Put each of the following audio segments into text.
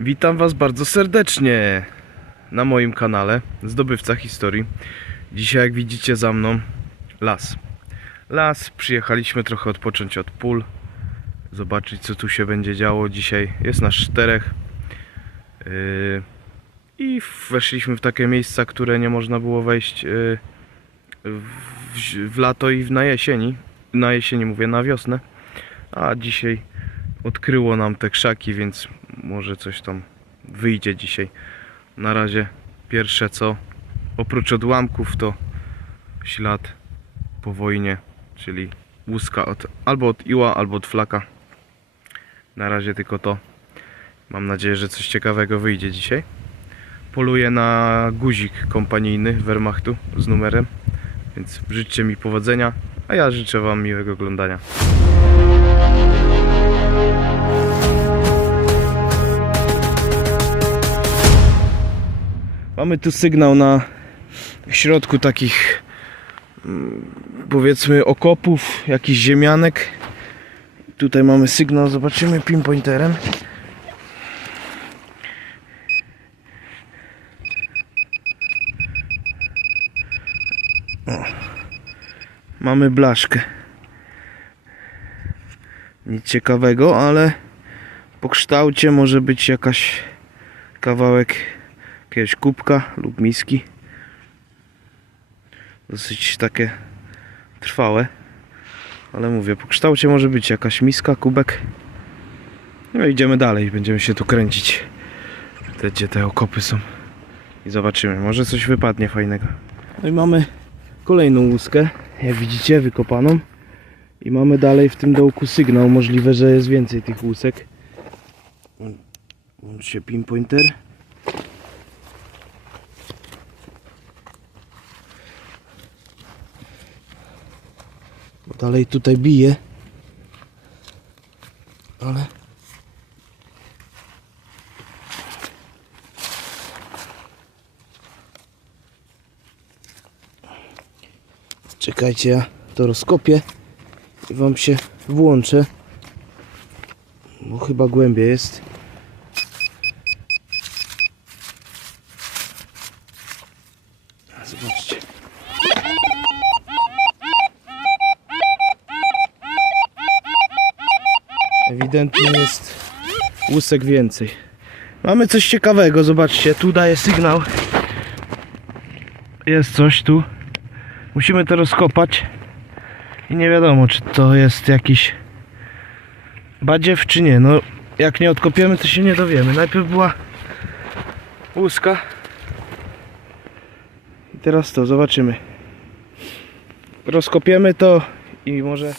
Witam Was bardzo serdecznie na moim kanale Zdobywca Historii. Dzisiaj, jak widzicie za mną, las. Las, przyjechaliśmy trochę odpocząć od pól, zobaczyć co tu się będzie działo. Dzisiaj jest nas czterech yy, i weszliśmy w takie miejsca, które nie można było wejść yy, w, w lato i na jesieni. Na jesieni mówię, na wiosnę. A dzisiaj odkryło nam te krzaki, więc może coś tam wyjdzie dzisiaj. Na razie pierwsze co, oprócz odłamków, to ślad po wojnie, czyli łuska od, albo od iła, albo od flaka. Na razie tylko to. Mam nadzieję, że coś ciekawego wyjdzie dzisiaj. Poluję na guzik kompanijny Wehrmachtu z numerem, więc życzcie mi powodzenia, a ja życzę Wam miłego oglądania. Mamy tu sygnał na środku takich mm, powiedzmy okopów, jakichś ziemianek. Tutaj mamy sygnał, zobaczymy pinpointerem. O. Mamy blaszkę. Nic ciekawego, ale po kształcie może być jakaś kawałek jakiegoś kubka lub miski. Dosyć takie trwałe. Ale mówię, po kształcie może być jakaś miska, kubek. No idziemy dalej, będziemy się tu kręcić. Te, gdzie te okopy są. I zobaczymy, może coś wypadnie fajnego. No i mamy kolejną łuskę, jak widzicie, wykopaną. I mamy dalej w tym dołku sygnał. Możliwe, że jest więcej tych łusek. Włącz się pinpointer. Dalej tutaj bije. Ale... Czekajcie, ja to rozkopię i wam się włączę. Bo chyba głębiej jest. Zobaczcie. Ewidentnie jest łusek więcej. Mamy coś ciekawego, zobaczcie, tu daje sygnał. Jest coś tu. Musimy to rozkopać. I nie wiadomo, czy to jest jakiś badziew, czy nie. No, jak nie odkopiemy, to się nie dowiemy. Najpierw była łuska. I teraz to, zobaczymy. Rozkopiemy to i może...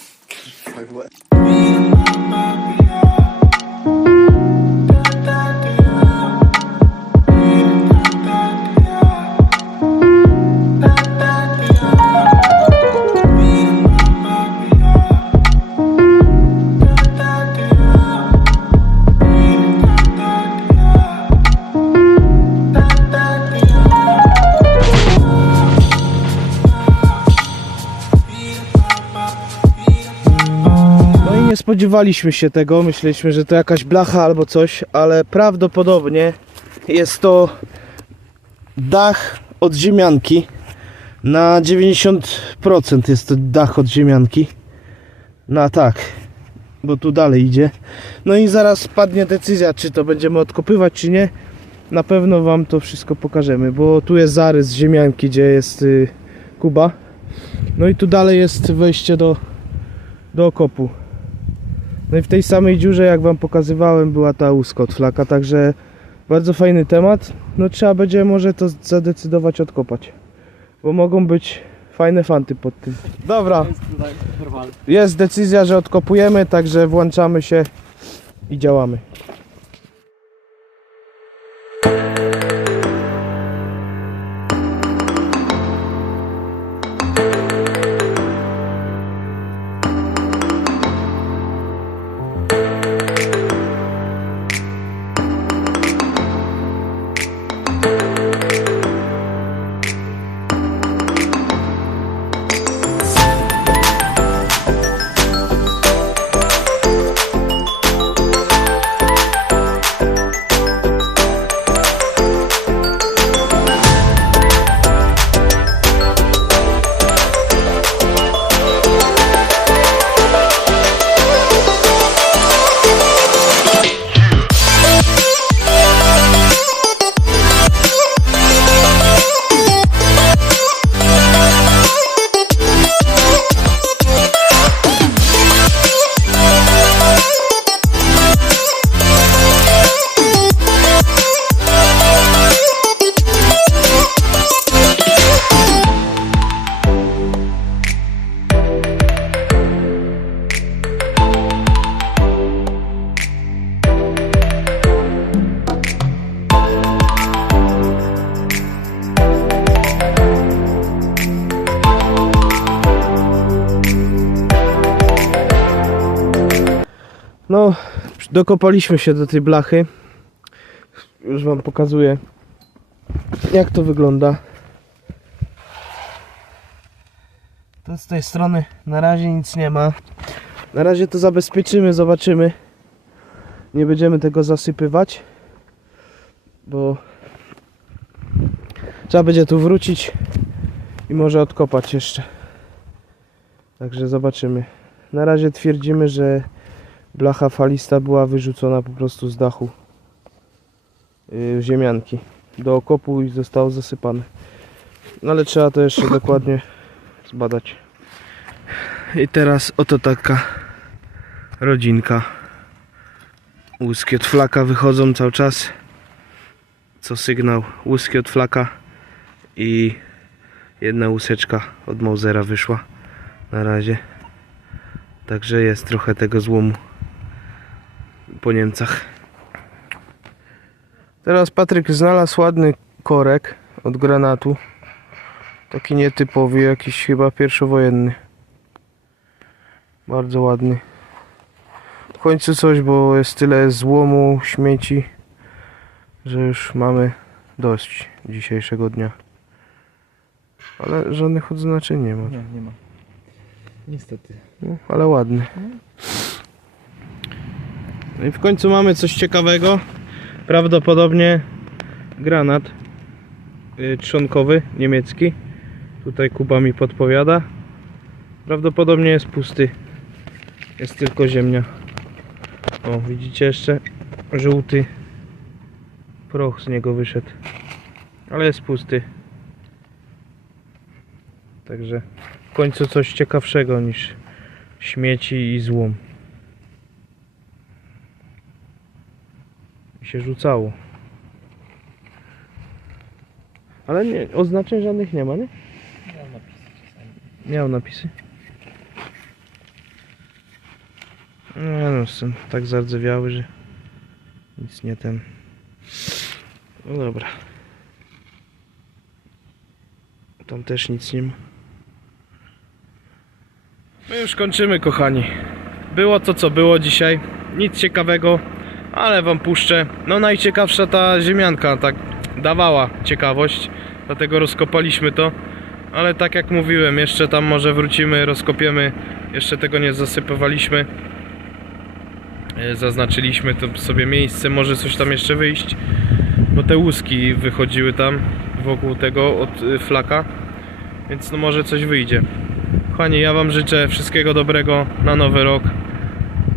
spodziewaliśmy się tego, myśleliśmy, że to jakaś blacha albo coś, ale prawdopodobnie jest to dach od ziemianki. Na 90% jest to dach od ziemianki. No tak, bo tu dalej idzie. No i zaraz padnie decyzja, czy to będziemy odkopywać, czy nie. Na pewno Wam to wszystko pokażemy, bo tu jest zarys ziemianki, gdzie jest y, Kuba. No i tu dalej jest wejście do, do okopu. No i w tej samej dziurze, jak Wam pokazywałem, była ta łuska od flaka, także bardzo fajny temat. No trzeba będzie może to zadecydować odkopać, bo mogą być fajne fanty pod tym. Dobra, jest decyzja, że odkopujemy, także włączamy się i działamy. Dokopaliśmy się do tej blachy. Już wam pokazuję, jak to wygląda. To z tej strony na razie nic nie ma. Na razie to zabezpieczymy, zobaczymy. Nie będziemy tego zasypywać, bo trzeba będzie tu wrócić i może odkopać jeszcze. Także zobaczymy. Na razie twierdzimy, że blacha falista była wyrzucona po prostu z dachu yy, ziemianki do okopu i zostało zasypane. No ale trzeba to jeszcze dokładnie zbadać. I teraz oto taka rodzinka. Łuski od flaka wychodzą cały czas. Co sygnał łuski od flaka i jedna łuseczka od Mausera wyszła na razie. Także jest trochę tego złomu po Niemcach. Teraz Patryk znalazł ładny korek od granatu. Taki nietypowy, jakiś chyba pierwszowojenny. Bardzo ładny. W końcu coś, bo jest tyle złomu, śmieci, że już mamy dość dzisiejszego dnia. Ale żadnych odznaczeń nie ma. Nie, nie ma. Niestety. No, ale ładny. No i w końcu mamy coś ciekawego. Prawdopodobnie granat y, trzonkowy niemiecki. Tutaj Kuba mi podpowiada. Prawdopodobnie jest pusty. Jest tylko ziemnia. O, widzicie jeszcze żółty proch z niego wyszedł. Ale jest pusty. Także w końcu coś ciekawszego niż śmieci i złom. I się rzucało. Ale nie, oznaczeń żadnych nie ma, nie? Miał napisy czasami. Miał napisy. Nie no, jestem tak zardzewiały, że nic nie ten. No dobra. Tam też nic nie ma. My już kończymy, kochani. Było to, co było dzisiaj. Nic ciekawego, ale wam puszczę. No najciekawsza ta ziemianka, tak dawała ciekawość. Dlatego rozkopaliśmy to. Ale tak jak mówiłem, jeszcze tam może wrócimy, rozkopiemy. Jeszcze tego nie zasypywaliśmy. E, Zaznaczyliśmy to sobie miejsce, może coś tam jeszcze wyjść. Bo te łuski wychodziły tam wokół tego od y, flaka. Więc no może coś wyjdzie. Kochani, ja Wam życzę wszystkiego dobrego na nowy rok.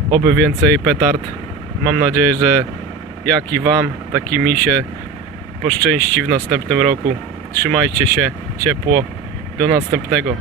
Oby więcej petard. Mam nadzieję, że jak i Wam, tak i mi się poszczęści w następnym roku. Trzymajcie się ciepło. Do następnego.